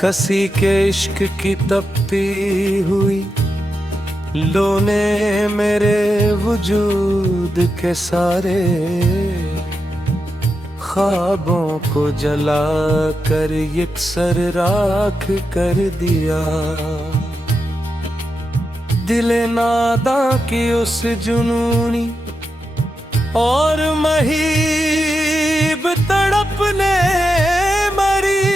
कसी के इश्क की तपती हुई लो ने मेरे वजूद के सारे ख्वाबों को जला कर यकसर राख कर दिया। दिल नादा की उस जुनूनी और महीब तड़पने मरी,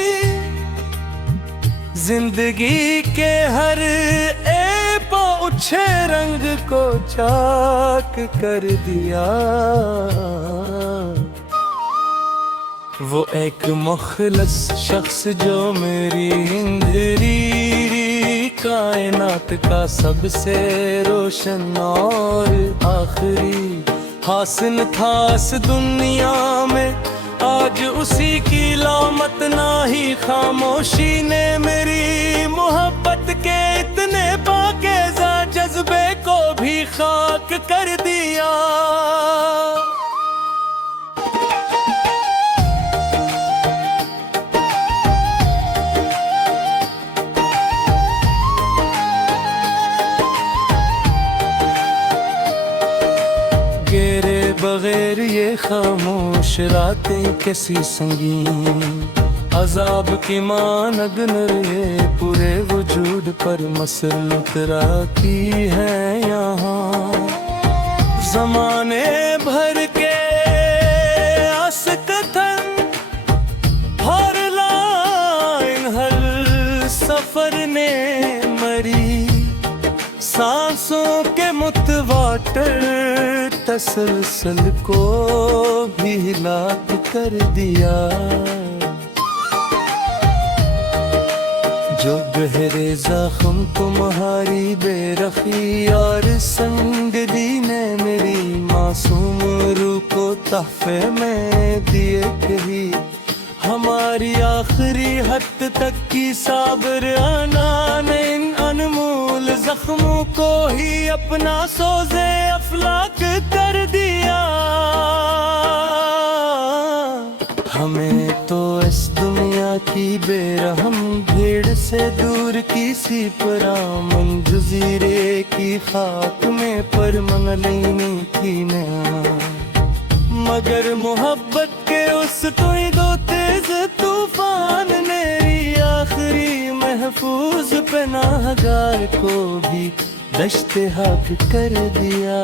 जिंदगी के हर अच्छे रंग को चाक कर दिया। वो एक मुखलस शख्स जो मेरी इंद्री कायनात का सबसे रोशन और आखिरी हासिल था इस दुनिया में, आज उसी की लामत ना ही खामोशी ने मेरी मोहब्बत के इतने पाकीज़ा जज्बे को भी खाक कर दिया। गेरे बगैर ये खामोश रातें कैसी संगीन, अजाब की मानद ये पूरे वजूद पर मसलत की है यहाँ। जमाने भर के आसकथन हर लाइन हर सफर ने मरी, सांसों के मुतवाटर तसलसल को भी हिलाक कर दिया। जो गहरे जख्म तुम्हारी बेरखी और संगदी ने मेरी मासूम रूह को तहफे में दिए कही, हमारी आखिरी हद तक की साबर आना ने इन अनमोल जख्मों को ही अपना सोज़े अफलाक कर दिया। हमें तो इस दुनिया की बेरहम भीड़ से दूर किसी परामन जजीरे की खाक में पर मंगलेनी थी नया, मगर मोहब्बत के उस कोई दो तेज तूफान मेरी आखिरी महफूज पनाहगार को भी दश्ते हाक कर दिया।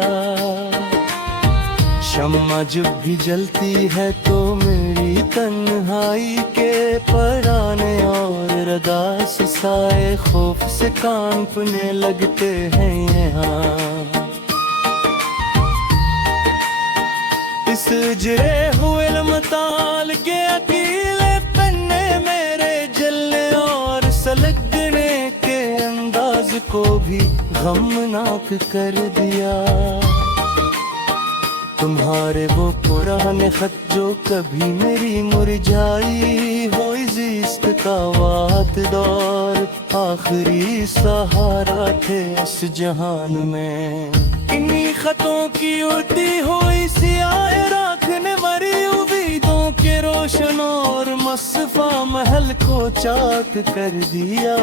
शम्मा जब भी जलती है तो मेरी तन्हाई के पराने और रदास साए खौफ से कांपने लगते हैं यहाँ। इस जरे हुए लमताल के अकेले पन्ने मेरे जलने और सलगने के अंदाज को भी गमनाक कर दिया। तुम्हारे वो पुराने खत जो कभी मेरी मुरझाई हुई जिस्त का वात दौर आखिरी सहारा थे इस जहान में, इन्हीं खतों की उड़ती हुई सियाह राखने मरी उम्मीदों के रोशन और मसफा महल को चाक कर दिया।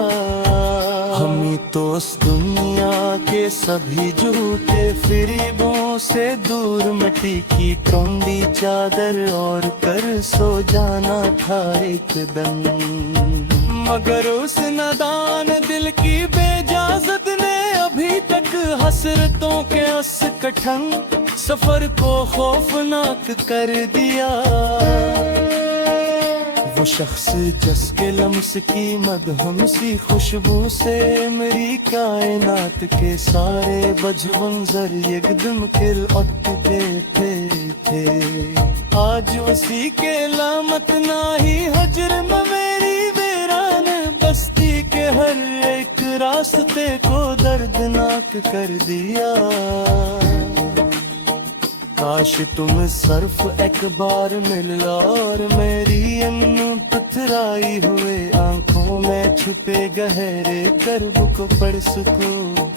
हमें तो उस दुनिया के सभी झूठे फिरीबों से दूर मिट्टी की टोंडी चादर और कर सो जाना था एक दम, मगर उस नादान दिल की बेजाजत ने अभी तक हसरतों के उस कठिन सफर को खौफनाक कर दिया। वो शख्स जिसके लम्स की मदहम सी खुशबू से मेरी कायनात के सारे बजमंजर एकदम खिल उठते थे, आज उसी के लामत ना ही हजर में मेरी वीरान बस्ती के हर एक रास्ते को दर्दनाक कर दिया। काश तुम सर्फ एक बार मिल और मेरी इन पथराई हुए आंखों में छुपे गहरे कर्ब को पढ़ सको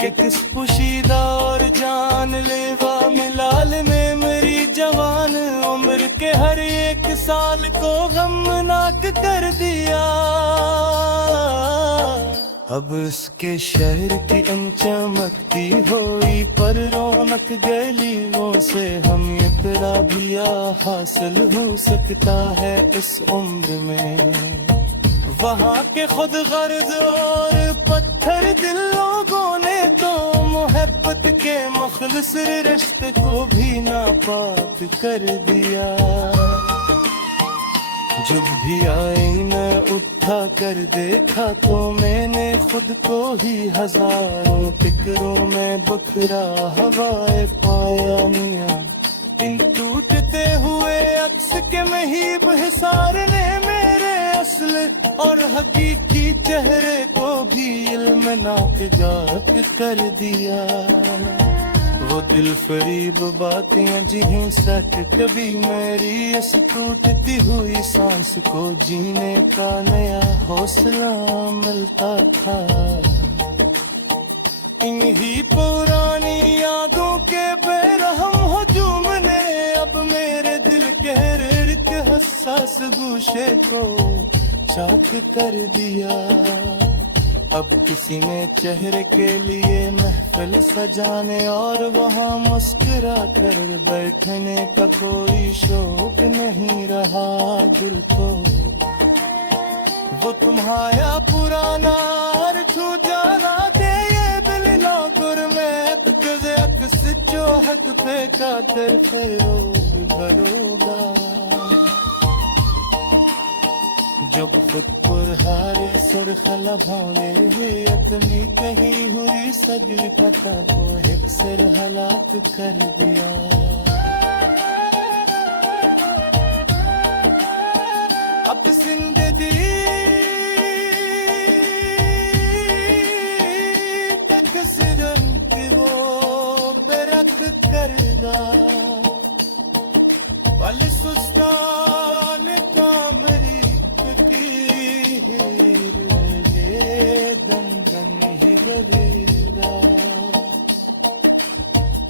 कि किस पुशीदा और जानलेवा मिलाल ने मेरी जवान उम्र के हर एक साल को गमनाक कर दिया। अब उसके शहर की चमकती हुई पर रौनक गलियों से हम इतना भी हासिल हो सकता है इस उम्र में। वहाँ के खुद गर्ज और पत्थर दिल लोगों ने तो मोहब्बत के मुखलिस रिश्ते को भी नापाक कर दिया। जब भी आईना उठा कर देखा तो मैंने खुद को ही हजारों फिक्रों में बखरा हवाए पाया मिया। इन टूटते हुए अक्स के महीब हिसार ने मेरे असल और हकीकी चेहरे को भी इल्म नाफिजात कर दिया। वो दिल फरीब बातें जिन्हें सक कभी मेरी इस टूटती हुई सांस को जीने का नया हौसला मिलता था। इन्हीं पुरानी यादों के बेरहम हुजूम ने अब मेरे दिल के हर हसास गोशे को चाक कर दिया। अब किसी ने चेहरे के लिए महफिल सजाने और वहाँ मुस्कुरा कर बैठने का कोई शौक नहीं रहा दिल को। वो तुम्हारा पुराना हर छू जाना दे ये दिल नौकर में तुझे अक्स जो हक पे चादर फेरोर भरोगा। जब खुद पुरहारे सुर्ख लभाने हुए अपनी कहीं हुई सजी पता को एक सिर हलाक कर दिया। अब जिंदगी तक सिरन की वो बेरख करेगा। बल सुस्तान कामरी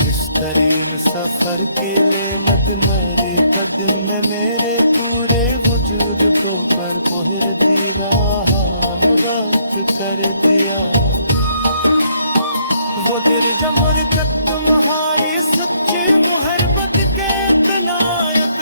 इस तरीन सफर के लिए मदमरी कदम में मेरे पूरे वजूद को पर पोहर दी रात कर दिया। वो दिल जमुर तक तुम्हारी सच्ची मुहब्बत के तनायक